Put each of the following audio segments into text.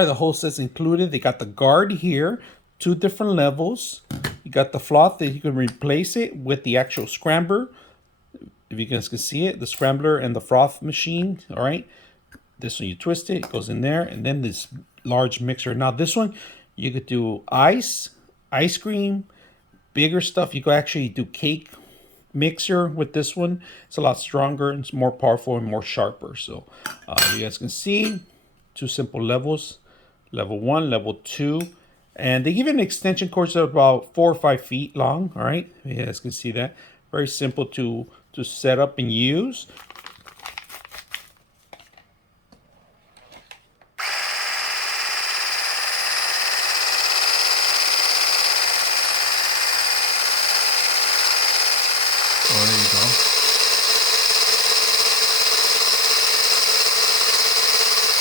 right, the whole set's included. They got the guard here, 2 different levels. You got the froth that you can replace it with the actual scrambler. If you guys can see it, the scrambler and the froth machine. All right, this one you twist it, it goes in there, and then this large mixer. Now this one, you could do ice cream, bigger stuff. You could actually do cake mixer with this one. It's a lot stronger and it's more powerful and more sharper. So you guys can see 2 simple levels, level 1, level 2, and they give it an extension cord of about 4 or 5 feet long. All right, you guys can see that. Very simple to set up and use. Oh, there you go.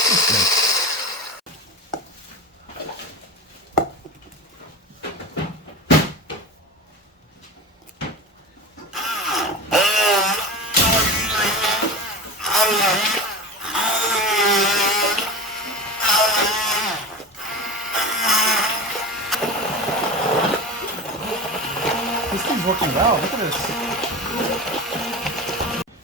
That's good. This thing's working well. Look at this.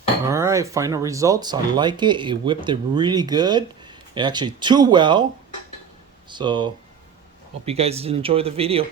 All right, final results. I like it. It whipped it really good. Actually, too well. So, hope you guys enjoy the video.